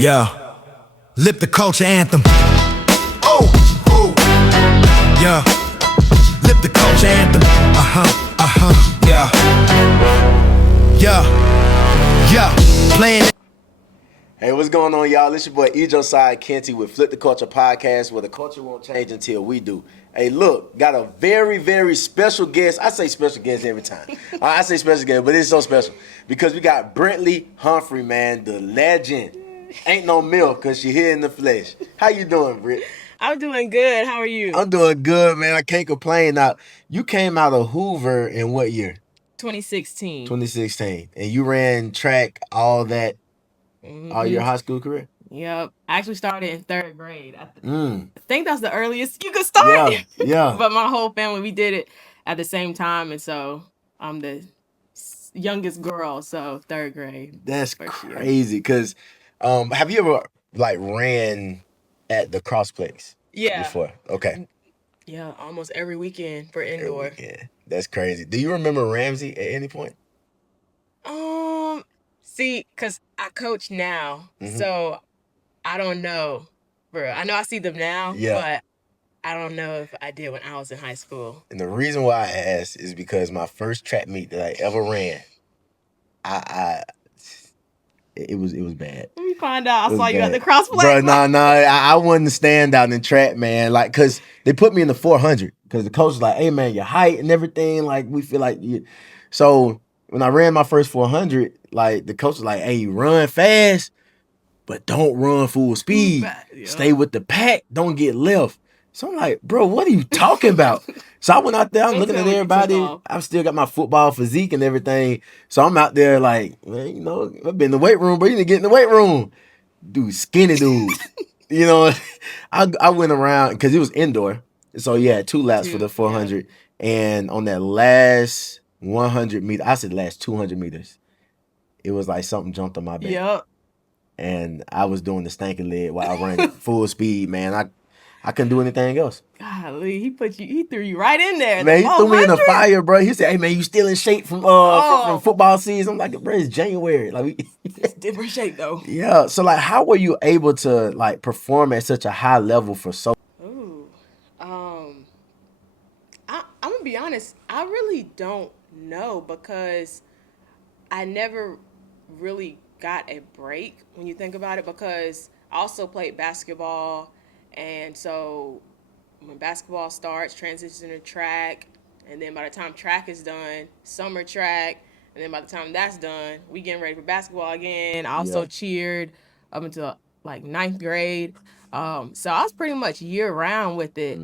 Yeah, lip the culture anthem. Oh, oh, yeah, lip the culture anthem. Yeah, playing. Hey, what's going on, y'all? It's your boy Josiah Kenty with Flip the Culture Podcast, where the culture won't change until we do. Hey, look, got a very, very special guest. I say special guest every time. I say special guest, but it's so special because we got Brittley Humphrey, man, the legend. Ain't no milk because she here in the flesh. How you doing, Britt? I'm doing good. How are you? I'm doing good, man. I can't complain. Now, you came out of Hoover in what year? 2016. 2016. And you ran track, all that, all your high school career? Yep. I actually started in third grade. I Mm. think that's the earliest you could start. Yeah. But my whole family, we did it at the same time. And so I'm the youngest girl, so third grade. That's crazy. Because have you ever like ran at the Crossplex Yeah. before? Okay. Yeah, almost every weekend for indoor. Yeah, that's crazy. Do you remember Ramsey at any point? See, because I coach now, so I don't know. Bro, I know I see them now, but I don't know if I did when I was in high school. And the reason why I asked is because my first track meet that I ever ran, it was bad. Let me find out. I saw you at the Crossplex. Bro, I wasn't a standout in track, man. Like, cause they put me in the 400. Cause the coach was like, "Hey, man, your height and everything. Like, we feel like you." So when I ran my first 400, like the coach was like, "Hey, run fast, but don't run full speed. Stay with the pack. Don't get left." So I'm like, "Bro, what are you talking about?" So I went out there. I'm looking at everybody. I've still got my football physique and everything. So I'm out there like, man, you know, I've been in the weight room, but you need to get in the weight room. Dude, skinny dude. You know, I went around because it was indoor. So yeah, 2 laps for the 400. And on that last 100 meters, I said last 200 meters, it was like something jumped on my back. Yep. And I was doing the stanky leg while I ran full speed, man. I couldn't do anything else. Golly, he threw you right in there. Man, he threw me in the fire, bro. He said, "Hey, man, you still in shape from football season?" I'm like, "Bro, it's January. Like, it's different shape though." Yeah. So, like, how were you able to like perform at such a high level for so? Ooh, I'm gonna be honest. I really don't know because I never really got a break when you think about it. Because I also played basketball, and so when basketball starts, transition to track, and then by the time track is done, summer track, and then by the time that's done, we getting ready for basketball again. I also cheered up until like ninth grade. So I was pretty much year round with it.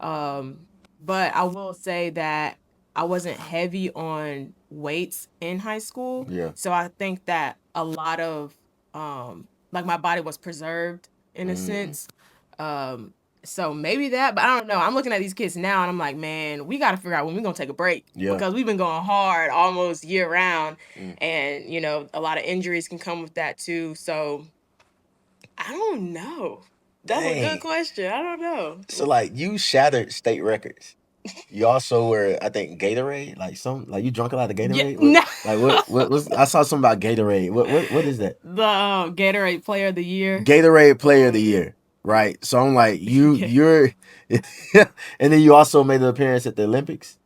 But I will say that I wasn't heavy on weights in high school. Yeah. So I think that a lot of like my body was preserved in a sense. So maybe that, but I don't know. I'm looking at these kids now and I'm like, man, we got to figure out when we're going to take a break. Because we've been going hard almost year round. And, you know, a lot of injuries can come with that too. So I don't know. That's a good question. I don't know. So, like, you shattered state records. You also were, I think, Gatorade, like you drunk a lot of Gatorade. No. What was? I saw something about Gatorade. What is that? The Gatorade Player of the Year. Gatorade Player of the Year, right? So I'm like, you're, and then you also made an appearance at the Olympics.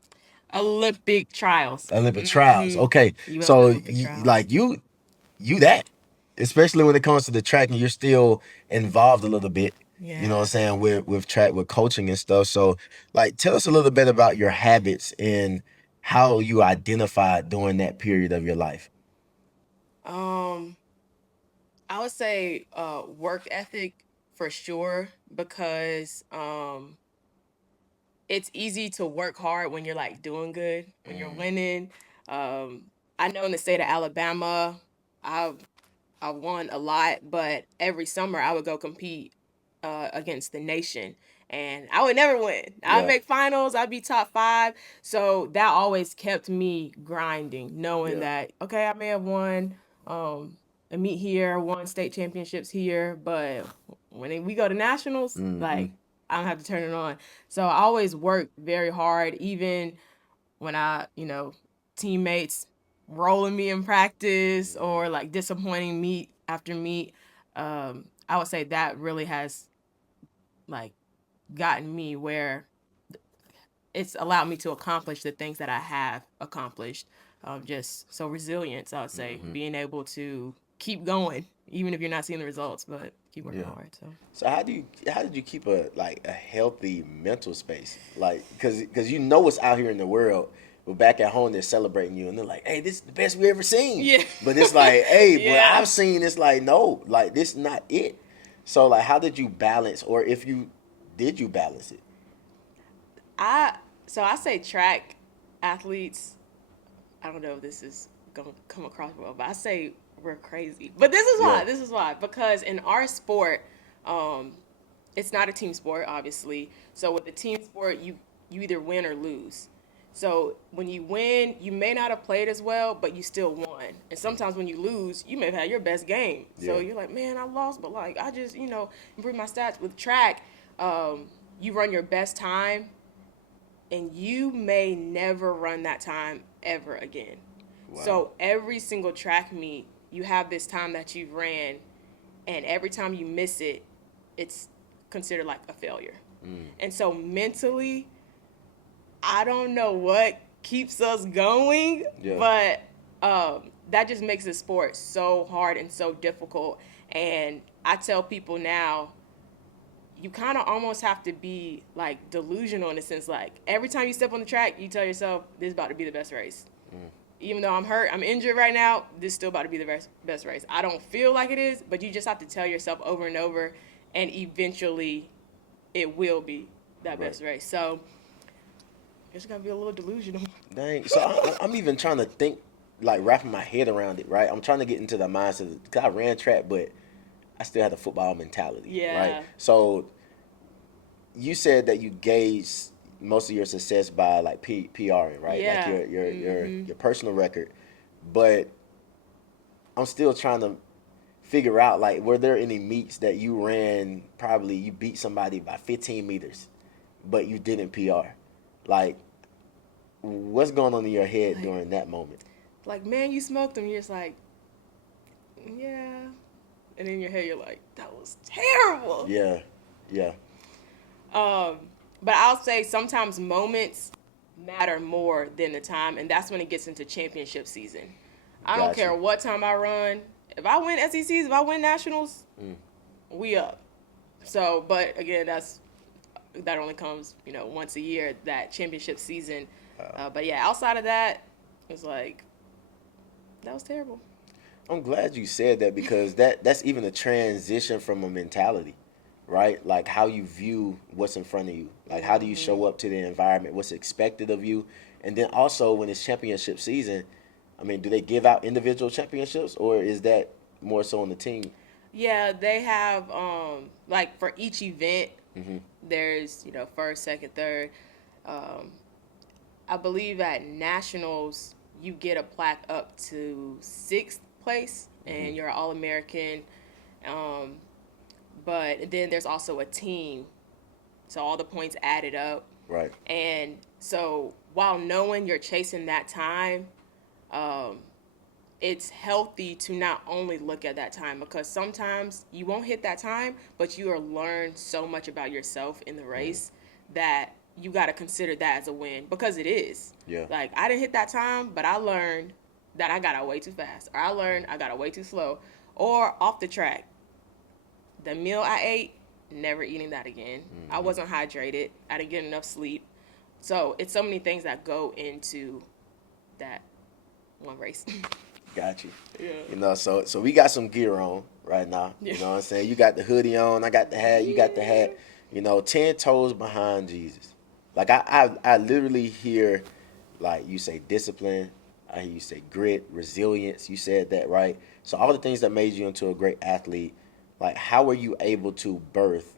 Olympic trials. Olympic trials. Okay, so you that, especially when it comes to the track, and you're still involved a little bit. Yeah. You know what I'm saying, with track, with coaching and stuff. So, like, tell us a little bit about your habits and how you identified during that period of your life. I would say work ethic for sure, because it's easy to work hard when you're like doing good, when you're winning. I know in the state of Alabama, I won a lot, but every summer I would go compete against the nation, and I would never win. I'd make finals, I'd be top 5. So that always kept me grinding, knowing that, okay, I may have won a meet here, won state championships here, but when we go to nationals, like, I don't have to turn it on. So I always worked very hard, even when teammates rolling me in practice or like disappointing meet after meet. I would say that really has like gotten me where it's allowed me to accomplish the things that I have accomplished. Just so resilience, I would say, being able to keep going, even if you're not seeing the results, but keep working Yeah. hard. So So how did you keep a healthy mental space? Like, cause you know what's out here in the world, but back at home they're celebrating you and they're like, hey, this is the best we ever seen. yeah, But it's like, hey, what yeah. I've seen is like, no, like this is not it. So like, how did you balance, or if you did you balance it? I so I say track athletes. I don't know if this is gonna come across well, but I say we're crazy. But this is Yeah. why. This is why. Because in our sport, um, it's not a team sport, obviously. So with the team sport, you either win or lose. So when you win, you may not have played as well, but you still won. And sometimes when you lose, you may have had your best game. So Yeah. you're like, man, I lost, but like I just improved my stats. With track, you run your best time, and you may never run that time ever again. Wow. So every single track meet, you have this time that you've ran, and every time you miss it, it's considered like a failure. And so mentally, I don't know what keeps us going, Yeah. but that just makes the sport so hard and so difficult. And I tell people now, you kind of almost have to be like delusional in a sense. Like every time you step on the track, you tell yourself, this is about to be the best race. Even though I'm hurt, I'm injured right now, this is still about to be the best race. I don't feel like it is, but you just have to tell yourself over and over, and eventually it will be that best race. So you just gotta be a little delusional. Dang. So I'm even trying to think, like wrapping my head around it, right? I'm trying to get into the mindset because I ran track, but I still had the football mentality, Yeah. right? So you said that you gauge most of your success by like PRing, right? Yeah. Like your personal record. But I'm still trying to figure out, like, were there any meets that you ran, probably you beat somebody by 15 meters, but you didn't PR? Like, what's going on in your head Like, during that moment? like, man, you smoked them. You're just like, yeah. And in your head, you're like, that was terrible. Yeah, yeah, But I'll say sometimes moments matter more than the time, and that's when it gets into championship season. I don't Gotcha. care what time I run. If I win SECs, if I win nationals, we up. So, but again, that only comes once a year, that championship season. But yeah, outside of that, it's like that was terrible. I'm glad you said that because that's even a transition from a mentality, right? Like how you view what's in front of you. Like how do you show up to the environment, what's expected of you. And then also when it's championship season, I mean, do they give out individual championships or is that more so on the team? Yeah, they have like for each event, there's first, second, third. Um, I believe at nationals you get a plaque up to sixth place, and you're All American. Um, but then there's also a team, so all the points added up. Right. And so while knowing you're chasing that time, it's healthy to not only look at that time, because sometimes you won't hit that time, but you will learn so much about yourself in the race that you got to consider that as a win, because it is. Yeah. Like, I didn't hit that time, but I learned that I got out way too fast, or I learned I got out way too slow, or off the track. The meal I ate, never eating that again. I wasn't hydrated. I didn't get enough sleep. So it's so many things that go into that one race. Got you. Yeah. You know, so we got some gear on right now. Yeah. You know what I'm saying? You got the hoodie on, I got the hat, you got the hat. 10 toes behind Jesus. Like I literally hear, like, you say discipline, I hear you say grit, resilience. You said that, right? So all the things that made you into a great athlete, like how were you able to birth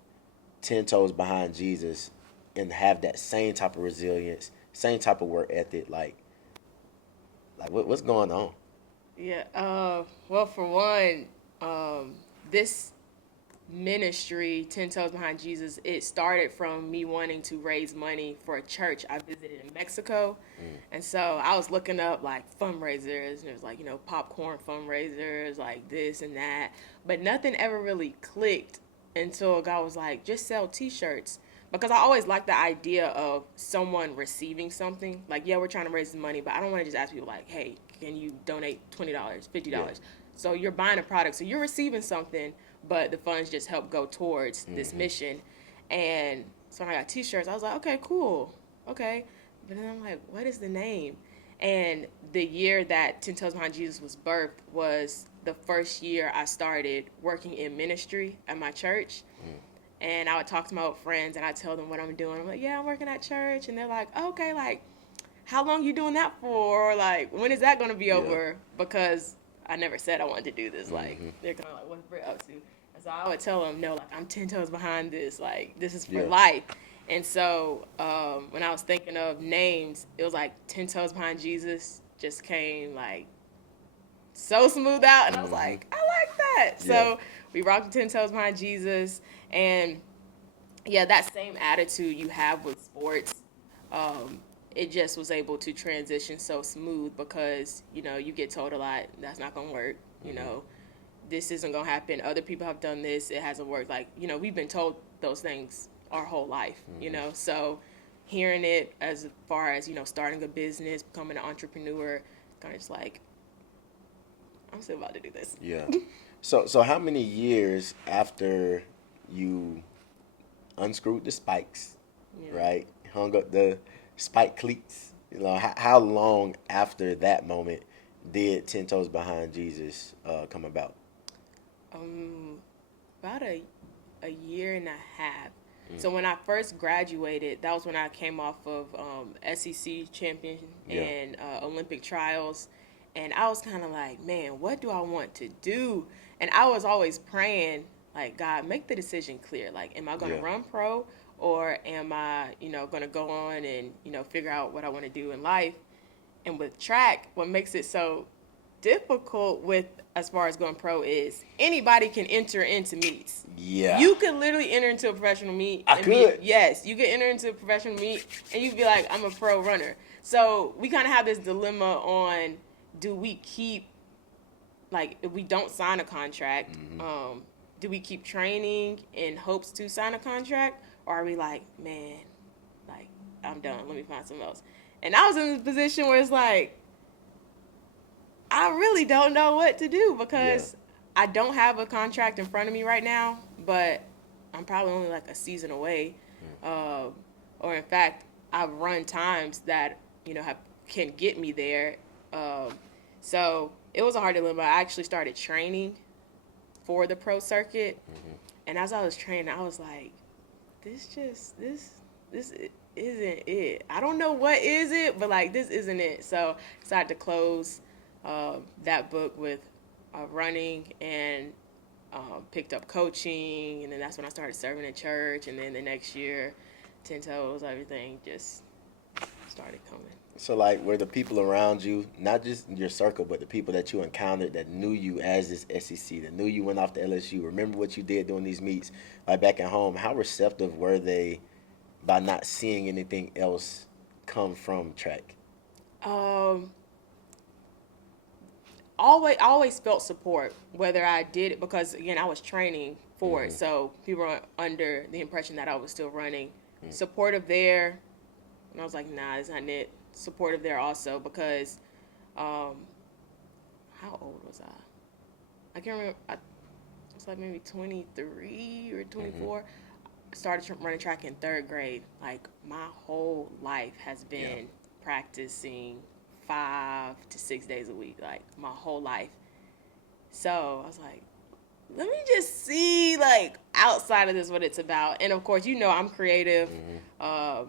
10 toes behind Jesus and have that same type of resilience, same type of work ethic? Like what's going on? Yeah. Well, for one, this ministry, 10 Toes Behind Jesus, it started from me wanting to raise money for a church I visited in Mexico. And so I was looking up like fundraisers, and it was like, popcorn fundraisers, like this and that. But nothing ever really clicked until God was like, just sell t-shirts. Because I always liked the idea of someone receiving something. Like, yeah, we're trying to raise some money, but I don't want to just ask people like, hey, can you donate $20, $50? Yeah. So you're buying a product, so you're receiving something, but the funds just help go towards this mission. And so when I got t-shirts, I was like, okay, cool. Okay. But then I'm like, what is the name? And the year that 10 Toes Behind Jesus was birthed was the first year I started working in ministry at my church. And I would talk to my old friends and I tell them what I'm doing. I'm like, yeah, I'm working at church. And they're like, okay, like, how long you doing that for? Or like, when is that going to be over? Because I never said I wanted to do this. Like, they're kind of like, what's Britt up to? And so I would tell them, no, like, I'm 10 toes behind this. Like, this is for life. And so when I was thinking of names, it was like 10 toes behind Jesus just came like so smooth out. And I was like, I like that. So we rocked 10 toes behind Jesus. And yeah, that same attitude you have with sports, it just was able to transition so smooth because, you get told a lot, that's not going to work. This isn't going to happen. Other people have done this. It hasn't worked. Like, we've been told those things our whole life, So hearing it as far as, starting a business, becoming an entrepreneur, kind of just like, I'm still about to do this. Yeah. So how many years after you unscrewed the spikes, right? Hung up the spike cleats. How long after that moment did 10 Toes Behind Jesus come about? About a year and a half. So when I first graduated, that was when I came off of SEC champion and Olympic trials. And I was kind of like, man, what do I want to do? And I was always praying, like, God, make the decision clear. Like, am I going to run pro or am I, going to go on and, figure out what I want to do in life? And with track, what makes it so difficult with as far as going pro is anybody can enter into meets. Yeah. You could literally enter into a professional meet. Yes, you could enter into a professional meet and you'd be like, I'm a pro runner. So we kind of have this dilemma on, do we keep, like, if we don't sign a contract, do we keep training in hopes to sign a contract? Or are we like, man, like, I'm done. Let me find something else. And I was in this position where it's like, I really don't know what to do because I don't have a contract in front of me right now, but I'm probably only like a season away. Or in fact, I've run times that, can get me there. So it was a hard dilemma. I actually started training for the pro circuit. And as I was training, I was like, this isn't it. I don't know what is it, but like, this isn't it. So I decided to close that book with running and picked up coaching. And then that's when I started serving in church. And then the next year, 10 toes, everything just started coming. So, like, were the people around you, not just your circle, but the people that you encountered that knew you as this SEC, that knew you went off to LSU, remember what you did during these meets, like back at home, how receptive were they by not seeing anything else come from track? Always felt support, whether I did it, because, again, I was training for it, so people were under the impression that I was still running. Supportive there, and I was like, nah, it's not it. Supportive there also because, how old was I? I can't remember. I was like maybe 23 or 24. I started running track in third grade. Like, my whole life has been practicing 5 to 6 days a week, like my whole life. So I was like, let me just see, like, outside of this what it's about. And of course, I'm creative. I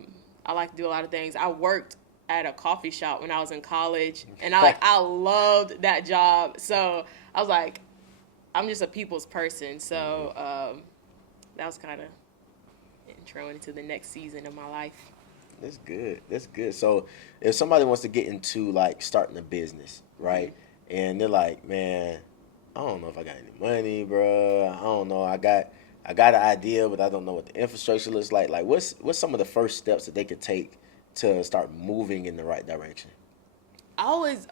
like to do a lot of things. I worked at a coffee shop when I was in college, and I loved that job. So I was like, I'm just a people's person. So that was kind of intro into the next season of my life. That's good. So if somebody wants to get into, like, starting a business, right, and they're like, man, I don't know if I got any money, bro. I don't know. I got I got an idea, but I don't know what the infrastructure looks like. Like, what's some of the first steps that they could take to start moving in the right direction? I always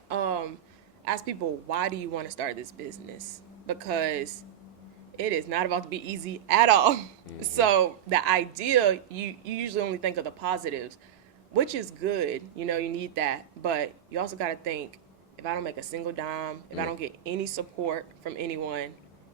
ask people, why do you want to start this business? Because it is not about to be easy at all. So the idea, you usually only think of the positives, which is good. You know, you need that. But you also got to think, if I don't make a single dime, if I don't get any support from anyone,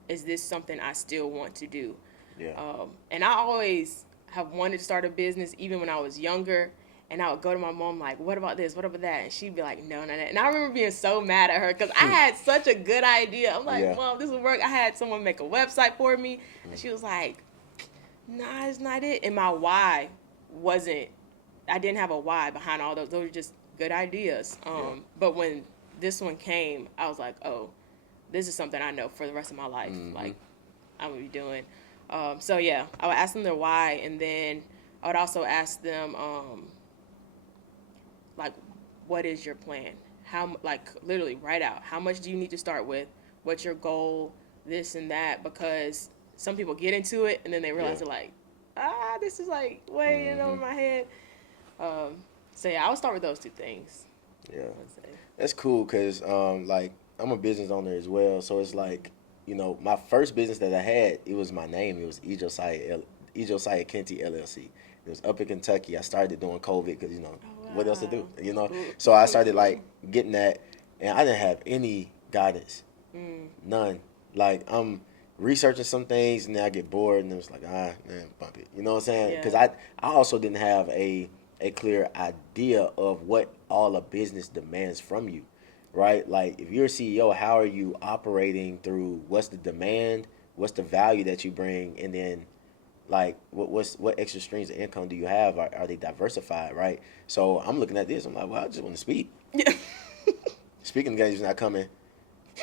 is this something I still want to do? Yeah. And I always have wanted to start a business, even when I was younger. And I would go to my mom like, what about this? What about that? And she'd be like, no, no, no. And I remember being so mad at her because I had such a good idea. I'm like, Yeah. Mom, this will work. I had someone make a website for me. And she was like, nah, it's not it. And my why wasn't, I didn't have a why behind all those. Those were just good ideas. But when this one came, I was like, oh, this is something I know for the rest of my life. Like, I'm going to be doing. So, yeah, I would ask them their why. And then I would also ask them, like, what is your plan? How, like, literally write out, how much do you need to start with? What's your goal? This and that. Because some people get into it and then they realize they're like, this is like way in over my head. So yeah, I would start with those two things. Yeah, that's cool because like I'm a business owner as well, so it's like, you know, my first business that I had, it was my name. It was Josiah Kenty LLC. It was up in Kentucky. I started doing COVID because, you know, what else to do, you know? So I started like getting that, and I didn't have any guidance, none. Like I'm researching some things, and then I get bored, and it was like, man, bump it. You know what I'm saying? Because I also didn't have a clear idea of what all a business demands from you, right? Like if you're a CEO, how are you operating through what's the demand, what's the value that you bring, and then like what extra streams of income do you have? Are they diversified, right? So I'm looking at this, I'm like, well, I just want to speak. Yeah. Speaking engagement's not coming.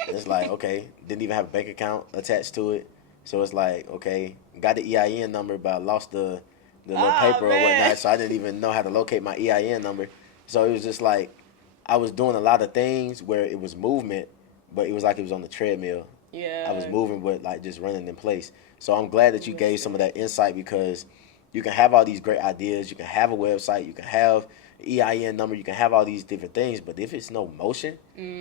It's like, okay, didn't even have a bank account attached to it. So it's like, okay, got the EIN number, but I lost the little paper or whatnot, so I didn't even know how to locate my EIN number. So it was just like I was doing a lot of things where it was movement, but it was like it was on the treadmill. Yeah. I was moving, but like just running in place. So I'm glad that you gave some of that insight, because you can have all these great ideas, you can have a website, you can have EIN number, you can have all these different things, but if it's no motion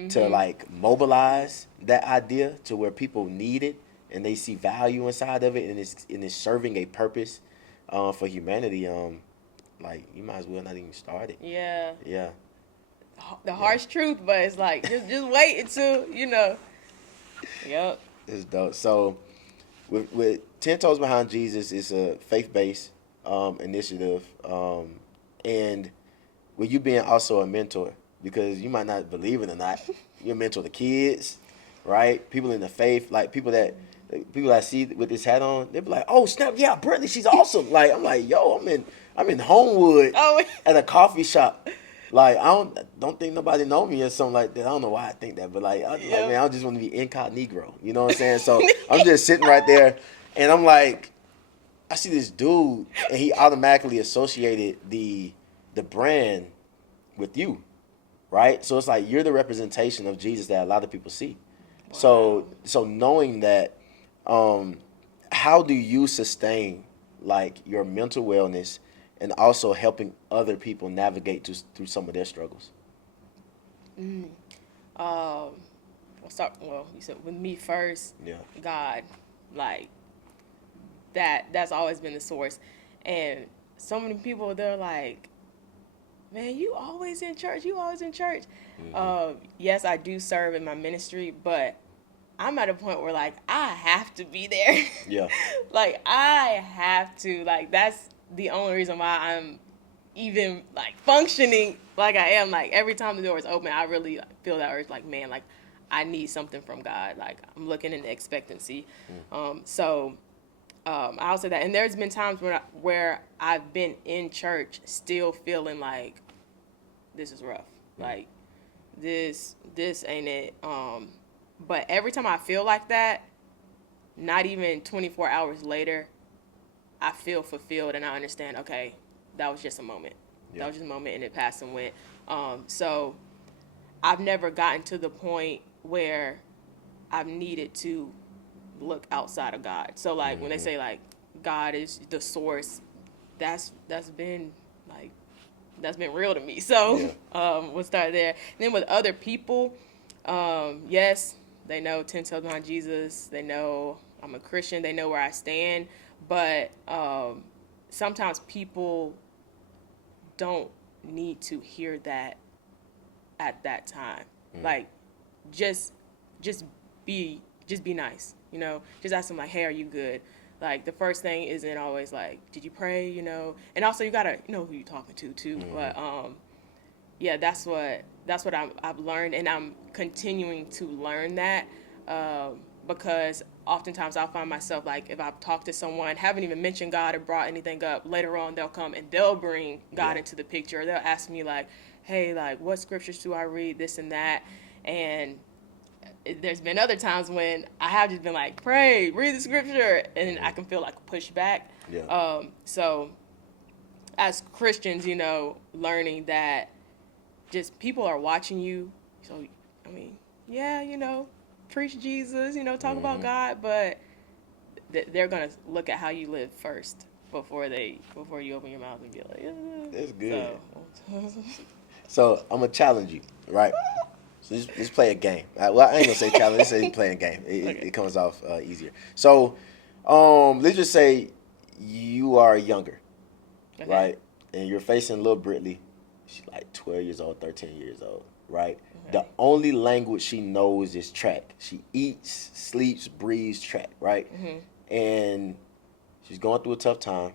to like mobilize that idea to where people need it and they see value inside of it, and it's serving a purpose for humanity, like you might as well not even start it. Yeah. Yeah. The harsh truth, but it's like just wait until, you know. Yep. It's dope. So with 10 Toes Behind Jesus, it's a faith-based initiative, and with you being also a mentor, because you might not believe it or not, you're a mentor to kids, right? People in the faith, like people that see with this hat on, they be like, "Oh snap, yeah, Brittley, she's awesome." Like I'm like, "Yo, I'm in Homewood at a coffee shop." Like I don't think nobody know me or something like that. I don't know why I think that, but like, man, I just want to be incognito. You know what I'm saying? So I'm just sitting right there, and I'm like, I see this dude, and he automatically associated the brand with you, right? So it's like you're the representation of Jesus that a lot of people see. Wow. So knowing that, how do you sustain like your mental wellness and also helping other people navigate through some of their struggles? Well, you said with me first. Yeah. God, like that's always been the source. And so many people, they're like, man, you always in church. Yes, I do serve in my ministry, but I'm at a point where like I have to be there. Yeah. Like I have to. Like that's the only reason why I'm even like functioning like I am. Like every time the door is open, I really feel that urge. Like, man, like I need something from God. Like I'm looking in expectancy. I'll say that. And there's been times where I've been in church still feeling like this is rough. Like this ain't it. But every time I feel like that, not even 24 hours later, I feel fulfilled and I understand, okay, that was just a moment. Yeah. That was just a moment and it passed and went. So I've never gotten to the point where I've needed to look outside of God. So like when they say like God is the source, that's been like that's been real to me. So we'll start there. And then with other people, yes, they know 10 toes behind Jesus. They know I'm a Christian. They know where I stand. But sometimes people don't need to hear that at that time. Like, just be nice. You know, just ask them like, "Hey, are you good?" Like the first thing isn't always like, "Did you pray?" You know, and also you gotta know who you're talking to too. But yeah, that's what I've learned, and I'm continuing to learn that because oftentimes I'll find myself like if I've talked to someone, haven't even mentioned God or brought anything up, later on they'll come and they'll bring God into the picture. Or they'll ask me like, "Hey, like what scriptures do I read? This and that," and there's been other times when I have just been like, pray, read the scripture, and I can feel like pushback. So as Christians, you know, learning that just people are watching you. So, I mean, yeah, you know, preach Jesus, you know, talk about God, but they're going to look at how you live first before you open your mouth and be like, That's good. So, So I'm gonna challenge you, right? So let's play a game. Well, I ain't gonna say challenge. Let's say playing a game. It comes off easier. So, let's just say you are younger, right? And you're facing little Brittley. She's like 12 years old, 13 years old, right? The only language she knows is track. She eats, sleeps, breathes track, right? And she's going through a tough time,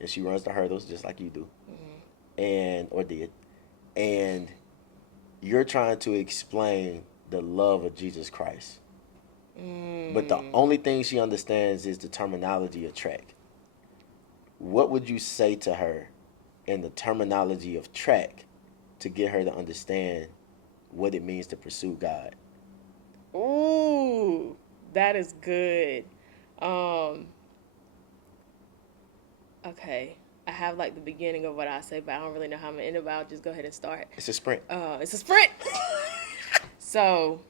and she runs the hurdles just like you do, or did. And you're trying to explain the love of Jesus Christ. But the only thing she understands is the terminology of track. What would you say to her in the terminology of track to get her to understand what it means to pursue God? Ooh, that is good. Okay. I have like the beginning of what I say, but I don't really know how I'm gonna end it, but I'll just go ahead and start. It's a sprint. It's a sprint. So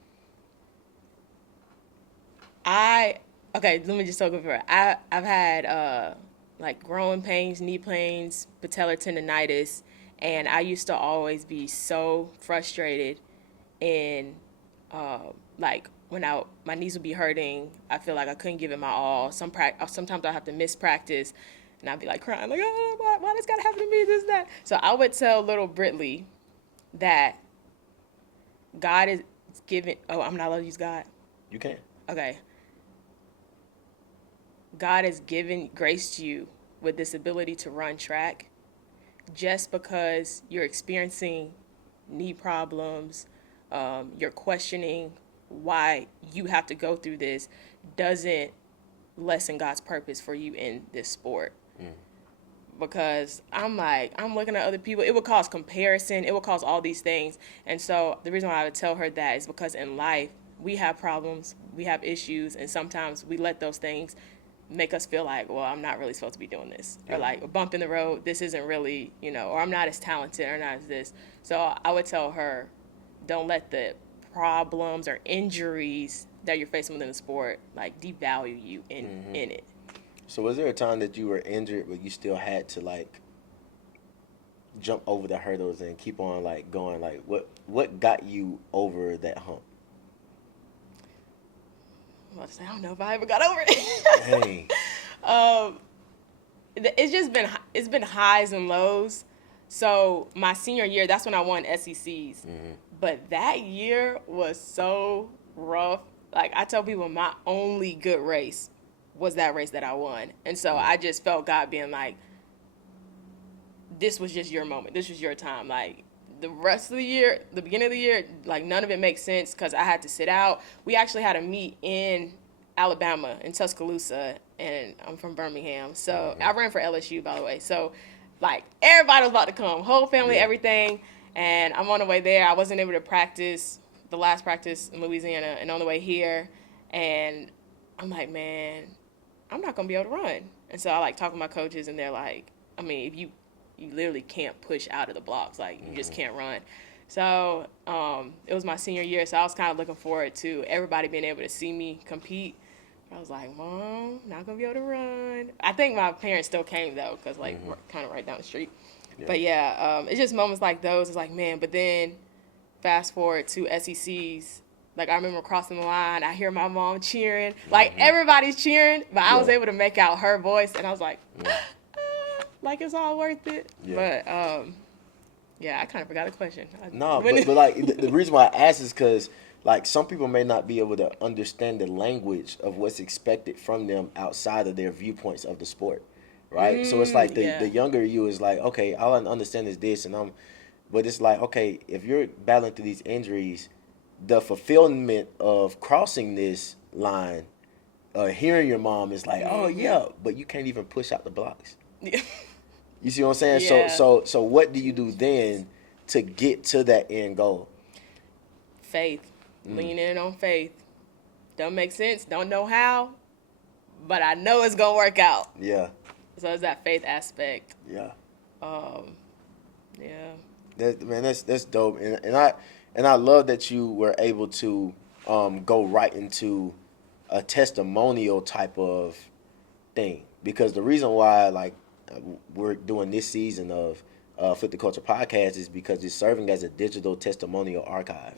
let me just talk about it. I've had like growing pains, knee pains, patellar tendonitis, and I used to always be so frustrated and like when my knees would be hurting, I feel like I couldn't give it my all. Sometimes I have to miss practice, and I'd be like crying, like, "Oh, why this gotta happen to me? This, that." So I would tell little Brittley that God is giving. Oh, I'm not allowed to use God. You can. Okay. God has given grace to you with this ability to run track. Just because you're experiencing knee problems, you're questioning why you have to go through this, doesn't lessen God's purpose for you in this sport. Because I'm looking at other people, it would cause comparison, it would cause all these things. And so the reason why I would tell her that is because in life, we have problems, we have issues, and sometimes we let those things make us feel like, well, I'm not really supposed to be doing this. Or like a bump in the road, this isn't really, you know, or I'm not as talented or not as this. So I would tell her, don't let the problems or injuries that you're facing within the sport like devalue you in it. So was there a time that you were injured but you still had to like jump over the hurdles and keep on like going? Like what got you over that hump? I'm about to say, I don't know if I ever got over it. Dang. It's been highs and lows. So my senior year, that's when I won SECs. But that year was so rough. Like I tell people, my only good race was that race that I won. And so I just felt God being like, this was just your moment. This was your time. Like the rest of the year, the beginning of the year, like none of it makes sense because I had to sit out. We actually had a meet in Alabama, in Tuscaloosa, and I'm from Birmingham. So I ran for LSU, by the way. So like everybody was about to come, whole family, everything. And I'm on the way there. I wasn't able to practice the last practice in Louisiana, and on the way here. And I'm like, man, I'm not going to be able to run. And so I like talk to my coaches, and they're like, I mean, if you literally can't push out of the blocks, like you just can't run. So it was my senior year, so I was kind of looking forward to everybody being able to see me compete. I was like, Mom, not gonna be able to run. I think my parents still came though, cause like we're kind of right down the street. Yeah. But yeah, it's just moments like those. It's like, man. But then fast forward to SECs. Like I remember crossing the line, I hear my mom cheering. Like everybody's cheering, but I was Yeah. able to make out her voice, and I was like, Yeah. like it's all worth it. Yeah. But yeah, I kind of forgot the question. No, but like the reason why I ask is because like some people may not be able to understand the language of what's expected from them outside of their viewpoints of the sport, right? So it's like yeah. the younger you is like, okay, all I understand is this, but it's like, okay, if you're battling through these injuries, the fulfillment of crossing this line, hearing your mom is like, oh yeah, but you can't even push out the blocks. Yeah. You see what I'm saying? Yeah. So what do you do then to get to that end goal? Faith. Lean in on faith. Don't make sense. Don't know how, but I know it's gonna work out. Yeah. So it's that faith aspect. Yeah. Yeah. That's dope, and I love that you were able to go right into a testimonial type of thing, because the reason why like we're doing this season of Flip the Culture podcast is because it's serving as a digital testimonial archive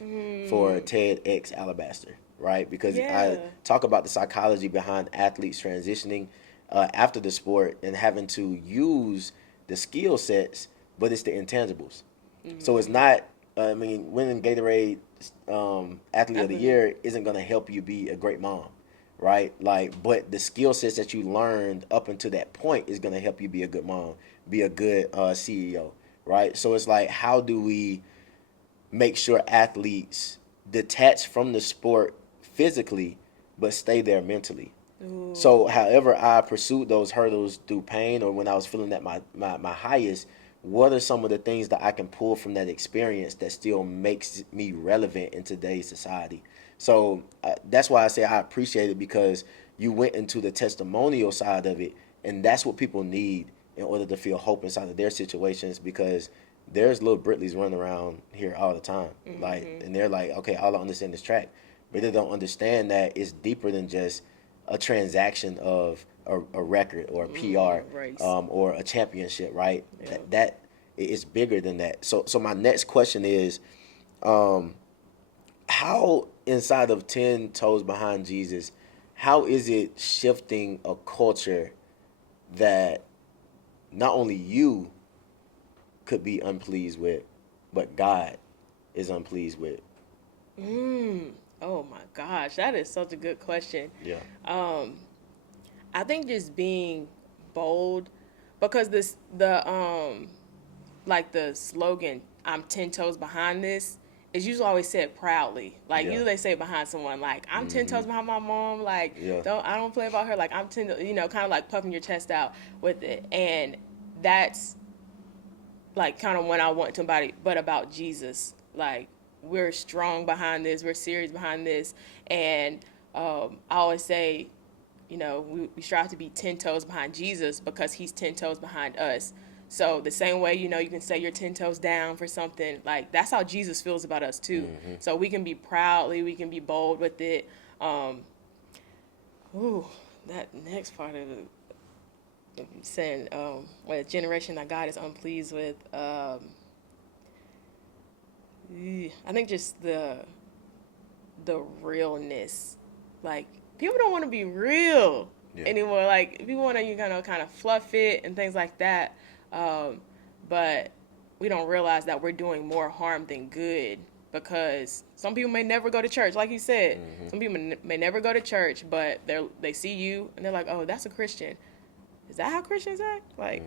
for TEDx Alabaster, right? Because I talk about the psychology behind athletes transitioning after the sport and having to use the skill sets, but it's the intangibles. So it's not, winning Gatorade Athlete of the Year isn't going to help you be a great mom, right? Like, but the skill sets that you learned up until that point is going to help you be a good mom, be a good CEO, right? So it's like, how do we make sure athletes detach from the sport physically, but stay there mentally? Ooh. So however I pursued those hurdles through pain or when I was feeling at my highest, what are some of the things that I can pull from that experience that still makes me relevant in today's society? So that's why I say I appreciate it, because you went into the testimonial side of it, and that's what people need in order to feel hope inside of their situations, because there's little Brittleys running around here all the time. Like, and they're like, okay, all I understand is track. But they don't understand that it's deeper than just a transaction of a record or a PR race. Or a championship, right? Yeah. That is bigger than that. So my next question is, how inside of 10 Toes Behind Jesus, how is it shifting a culture that not only you could be unpleased with, but God is unpleased with? Oh my gosh, that is such a good question. Yeah. I think just being bold, because the slogan "I'm 10 toes behind this" is usually always said proudly. Like usually they say it behind someone, like I'm 10 toes behind my mom. Like I don't play about her. Like I'm 10, kind of like puffing your chest out with it. And that's like kind of when I want somebody, but about Jesus. Like we're strong behind this. We're serious behind this. And I always say, we strive to be 10 toes behind Jesus because he's 10 toes behind us. So the same way, you can say you're 10 toes down for something, like that's how Jesus feels about us too. So we can be we can be bold with it. That next part of it, saying what a generation that God is unpleased with. I think just the realness, like people don't want to be real anymore. Like people want to kind of fluff it and things like that. But we don't realize that we're doing more harm than good, because some people may never go to church, like you said. Some people may never go to church, but they see you and they're like, oh, that's a Christian. Is that how Christians act? Like,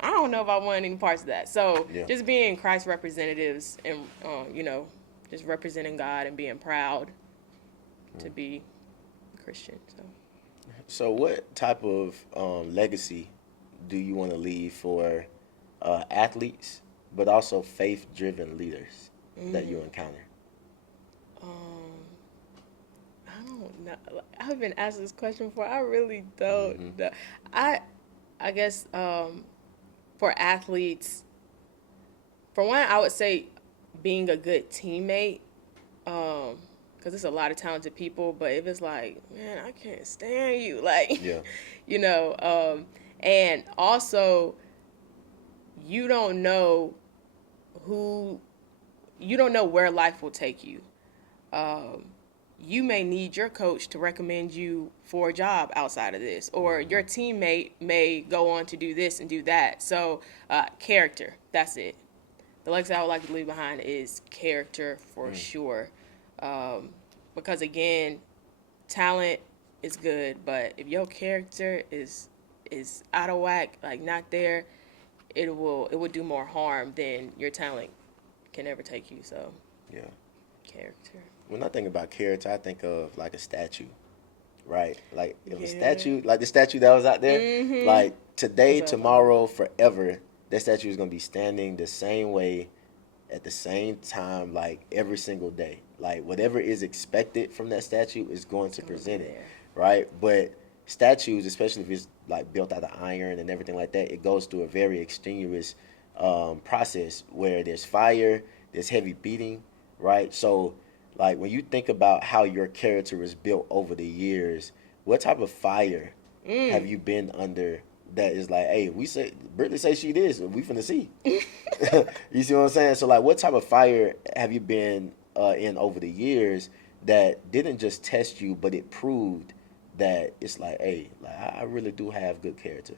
I don't know if I want any parts of that. So just being Christ representatives and, just representing God and being proud to be Christian. So what type of legacy do you want to leave for athletes, but also faith-driven leaders that you encounter? I don't know. I've been asked this question before. I really don't know. I guess for athletes, for one, I would say being a good teammate, because it's a lot of talented people, but if it's like, man, I can't stand you, like, Yeah. you know, and also you don't know who, you don't know where life will take you. You may need your coach to recommend you for a job outside of this, or your teammate may go on to do this and do that. So, character, that's it. The legacy I would like to leave behind is character for sure. Because again, talent is good, but if your character is out of whack, like not there, it will do more harm than your talent can ever take you. So, Yeah. character. When I think about character, I think of like a statue, right? Like if a Yeah. statue, like the statue that was out there, like today, That's what I'm tomorrow, forever, that statue is gonna be standing the same way at the same time, like every single day. Like whatever is expected from that statue is going to present it, there. right? But statues, especially if it's like built out of iron and everything like that, it goes through a very extenuous process where there's fire, there's heavy beating, right? So like when you think about how your character is built over the years, what type of fire have you been under that is like, hey, we say Brittley say she this, we finna see. You see what I'm saying? So like, what type of fire have you been in over the years that didn't just test you, but it proved that it's like, hey, like I really do have good character.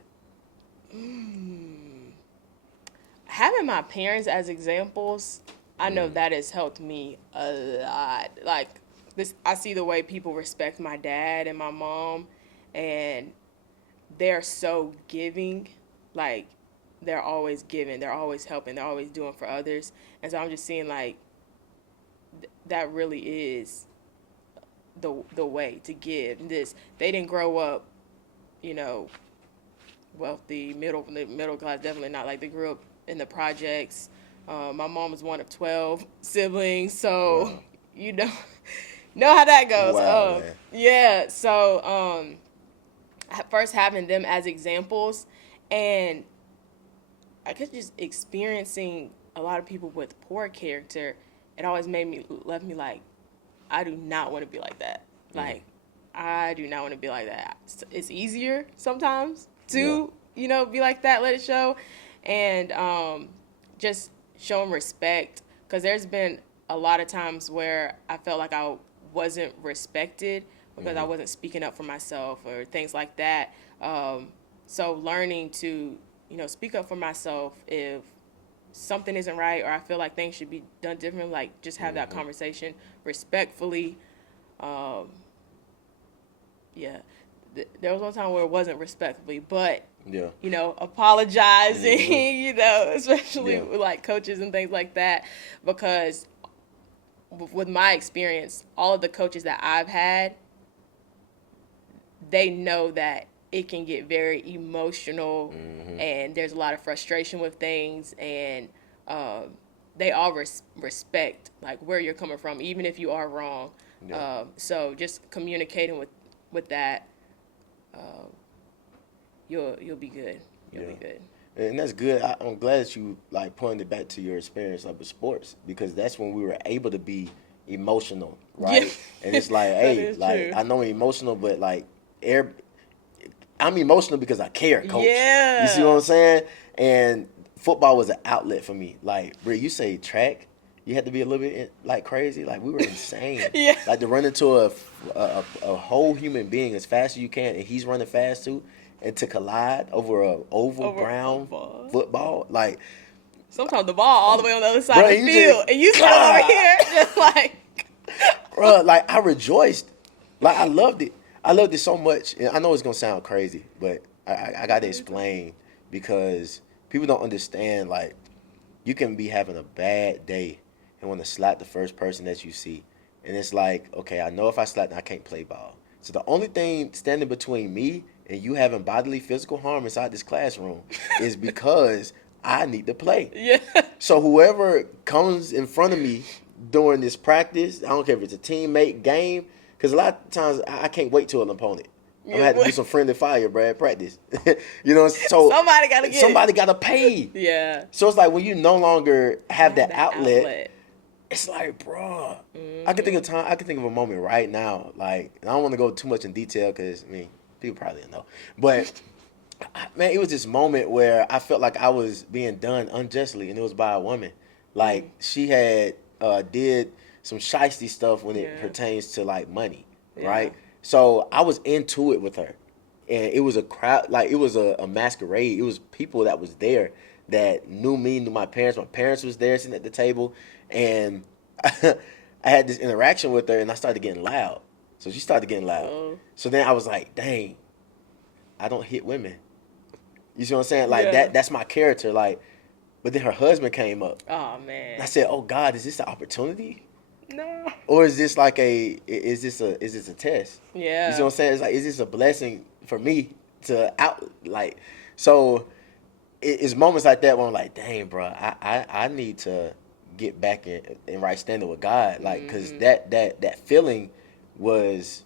Having my parents as examples, I know that has helped me a lot. Like this, I see the way people respect my dad and my mom, and they're so giving. Like they're always giving, they're always helping, they're always doing for others. And so I'm just seeing like that really is the way to give. This, they didn't grow up, you know, wealthy, middle class, definitely not. Like they grew up in the projects. My mom was one of 12 siblings, so Wow. you know how that goes. Wow, man. Yeah, so first having them as examples, and I guess just experiencing a lot of people with poor character, it always left me like, I do not want to be like that. Like, I do not want to be like that. It's easier sometimes to, be like that, let it show. And just show them respect. Because there's been a lot of times where I felt like I wasn't respected because I wasn't speaking up for myself or things like that. So learning to, speak up for myself if something isn't right or I feel like things should be done differently, like just have that conversation respectfully. There was one time where it wasn't respectfully, but apologizing, especially with like coaches and things like that, because with my experience, all of the coaches that I've had, they know that it can get very emotional and there's a lot of frustration with things, and they all respect like where you're coming from, even if you are wrong. So just communicating with that, you'll be good. You'll be good. And that's good. I'm glad that you like pointed back to your experience with sports, because that's when we were able to be emotional, right? Yeah. And it's like, hey, is like true. I know I'm emotional, but like I'm emotional because I care, coach. Yeah. You see what I'm saying? And football was an outlet for me. Like, bro, you say track, you had to be a little bit like crazy. Like we were insane. Yeah. Like to run into a whole human being as fast as you can, and he's running fast too, and to collide over a oval brown football, like sometimes the ball all the way on the other side Bruh, of the you field, and you still over here just like, bro, like I rejoiced, like I loved it. I loved it so much, and I know it's gonna sound crazy, but I got to explain, because people don't understand. Like, you can be having a bad day and want to slap the first person that you see, and it's like, okay, I know if I slap, I can't play ball. So the only thing standing between me and you having bodily physical harm inside this classroom is because I need to play. yeah. So whoever comes in front of me during this practice, I don't care if it's a teammate, game, because a lot of times I can't wait till an opponent. I'm gonna have to do some friendly fire, bro, at practice. So somebody gotta pay. Yeah. So it's like when you no longer have that outlet, it's like, bro, I can think of time. I can think of a moment right now. Like, and I don't want to go too much in detail because I mean, people probably don't know. But man, it was this moment where I felt like I was being done unjustly, and it was by a woman. Like she had did some shiesty stuff when it pertains to like money, right? So I was into it with her, and it was a crowd, like it was a masquerade. It was people that was there that knew me, knew my parents. My parents was there sitting at the table, and I had this interaction with her, and I started getting loud. So she started getting loud. So then I was like, dang, I don't hit women. You see what I'm saying? Like that's my character. Like, but then her husband came up. Oh man. And I said, oh God, is this an opportunity? No. Or is this like is this a test? Yeah. You see what I'm saying? It's like, is this a blessing for me to out like? So it's moments like that where I'm like, dang, bro, I need to get back in right standing with God, like, because that feeling was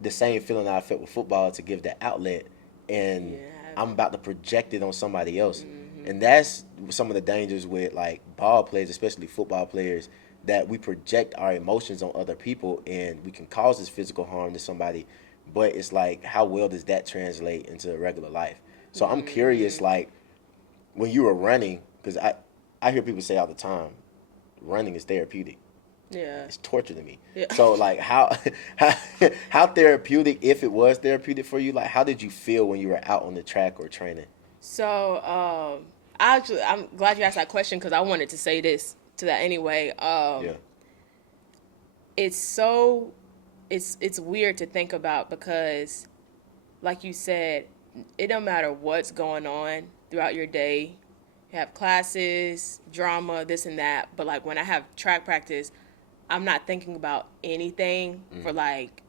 the same feeling that I felt with football, to give that outlet, and I'm about to project it on somebody else. And that's some of the dangers with like ball players, especially football players, that we project our emotions on other people, and we can cause this physical harm to somebody. But it's like, how well does that translate into regular life? So I'm curious, like, when you were running, because I hear people say all the time, running is therapeutic. Yeah. It's torture to me. Yeah. So like, how therapeutic, if it was therapeutic for you, like how did you feel when you were out on the track or training? So I'm glad you asked that question, because I wanted to say this to that anyway. It's weird to think about, because like you said, it don't matter what's going on throughout your day. You have classes, drama, this and that, but like when I have track practice, I'm not thinking about anything for like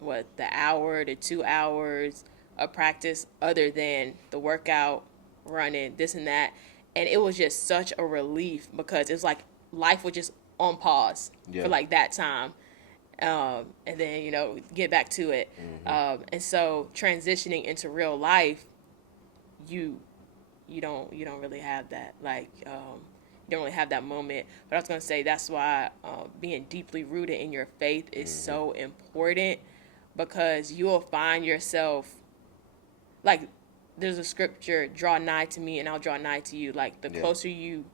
the hour to 2 hours of practice, other than the workout, running, this and that. And it was just such a relief, because it was like life was just on pause for like that time. And then, get back to it. And so transitioning into real life, you don't really have that, like, you don't really have that moment. But I was going to say, that's why being deeply rooted in your faith is so important, because you will find yourself, like, there's a scripture, draw nigh to me and I'll draw nigh to you. Like, the closer you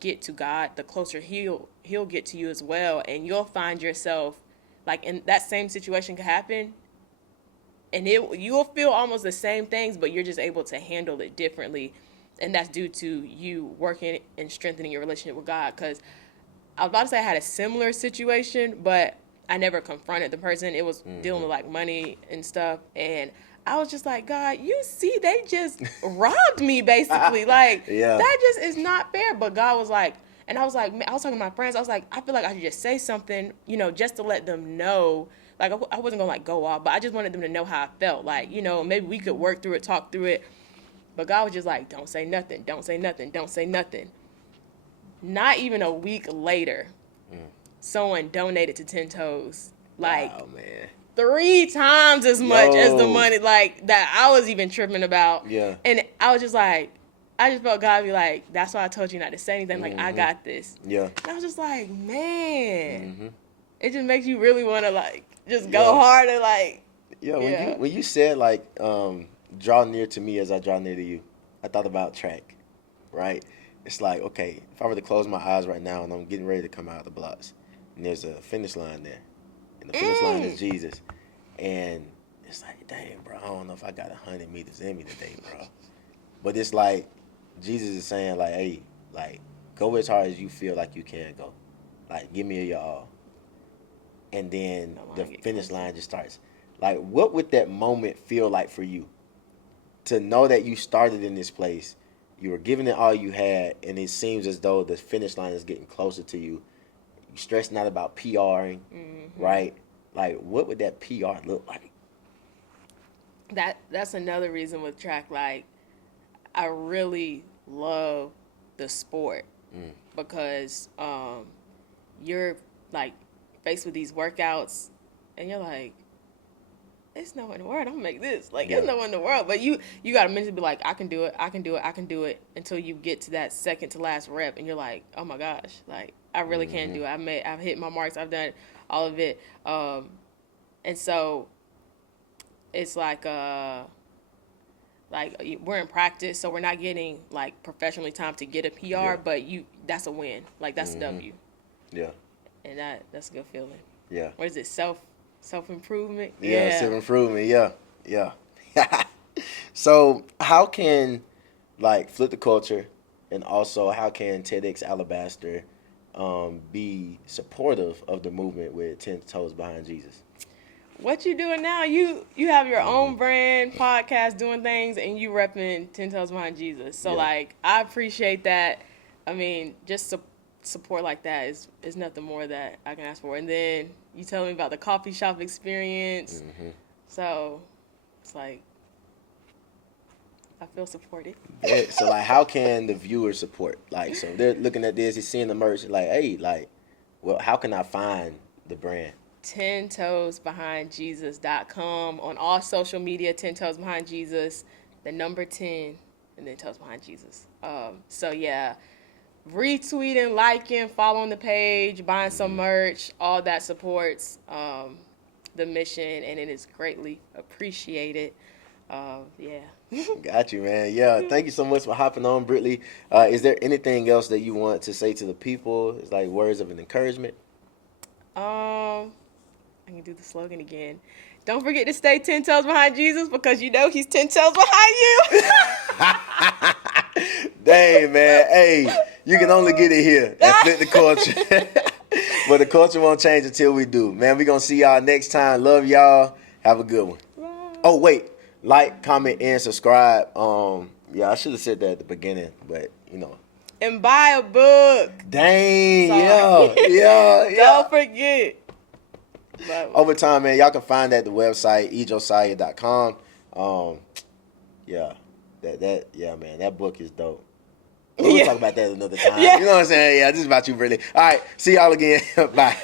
get to God, the closer he'll get to you as well. And you'll find yourself, like, in that same situation could happen, and you'll feel almost the same things, but you're just able to handle it differently. And that's due to you working and strengthening your relationship with God. Because I was about to say I had a similar situation, but I never confronted the person. It was dealing with like money and stuff. And I was just like, God, you see, they just robbed me, basically. Like, that just is not fair. But God was like, and I was like, I was talking to my friends. I was like, I feel like I should just say something, just to let them know. Like, I wasn't going to, like, go off, but I just wanted them to know how I felt. Like, maybe we could work through it, talk through it. But God was just like, don't say nothing, don't say nothing, don't say nothing. Not even a week later, someone donated to 10 Toes. Like, wow, man. 3 times as much as the money, like, that I was even tripping about. Yeah. And I was just like, I just felt God be like, that's why I told you not to say anything. Like, I got this. Yeah. And I was just like, man. It just makes you really want to, like, just go hard and, like. Yeah, when you said, like, draw near to me as I draw near to you, I thought about track, right? It's like, okay, if I were to close my eyes right now and I'm getting ready to come out of the blocks, and there's a finish line there, and the finish line is Jesus, and it's like, dang, bro, I don't know if I got 100 meters in me today, bro. But it's like, Jesus is saying, like, hey, like, go as hard as you feel like you can go. Like, give me your all. And then the finish line just starts. Like, what would that moment feel like for you? To know that you started in this place, you were giving it all you had, and it seems as though the finish line is getting closer to you. You're stressing out about PRing, right? Like, what would that PR look like? That's another reason with track, like, I really love the sport, because you're, like, faced with these workouts, and you're like, it's no one in the world. I'm gonna make this. Like, it's no one in the world. But you got to mentally be like, I can do it, I can do it, I can do it, until you get to that second to last rep, and you're like, oh my gosh, like, I really can do it. I've hit my marks. I've done it. all of it. And so it's like we're in practice, so we're not getting like professionally time to get a PR, Yeah. but that's a win. Like that's a W. Yeah. And that's a good feeling. Yeah. What is it? Self improvement? Yeah, self-improvement. Yeah. Yeah. So how can like Flip the Culture and also how can TEDx Alabaster be supportive of the movement with 10 Toes Behind Jesus? What you doing now? You have your own brand, podcast, doing things, and you repping 10 Toes Behind Jesus. So Yeah. like, I appreciate that. I mean, just support like that is nothing more that I can ask for. And then you tell me about the coffee shop experience. So it's like, I feel supported. Yeah, so like how can the viewers support? Like, so they're looking at this, they're seeing the merch, like, hey, like, well, how can I find the brand? 10toesbehindjesus.com on all social media. 10 Toes Behind Jesus, the number 10, and then Toes Behind Jesus. So yeah, retweeting, liking, following the page, buying some merch, all that supports the mission, and it is greatly appreciated. Yeah. Got you, man. Yeah, thank you so much for hopping on, Brittley. Is there anything else that you want to say to the people? It's like words of an encouragement. I can do the slogan again. Don't forget to stay 10 toes behind Jesus, because you know he's 10 toes behind you. Dang, man. Hey, you can only get it here at Flip the Culture. But the culture won't change until we do. Man, we're going to see y'all next time. Love y'all. Have a good one. Bye. Oh, wait. Like, comment, and subscribe. Yeah, I should have said that at the beginning, but, you know. And buy a book. Dang, Sorry. yeah. Don't forget. Over time, man, y'all can find that at the website, ejosiah.com. Yeah, yeah, man, that book is dope. We'll talk about that another time. Yeah. You know what I'm saying? Yeah, this is about you, really. All right, see y'all again. Bye.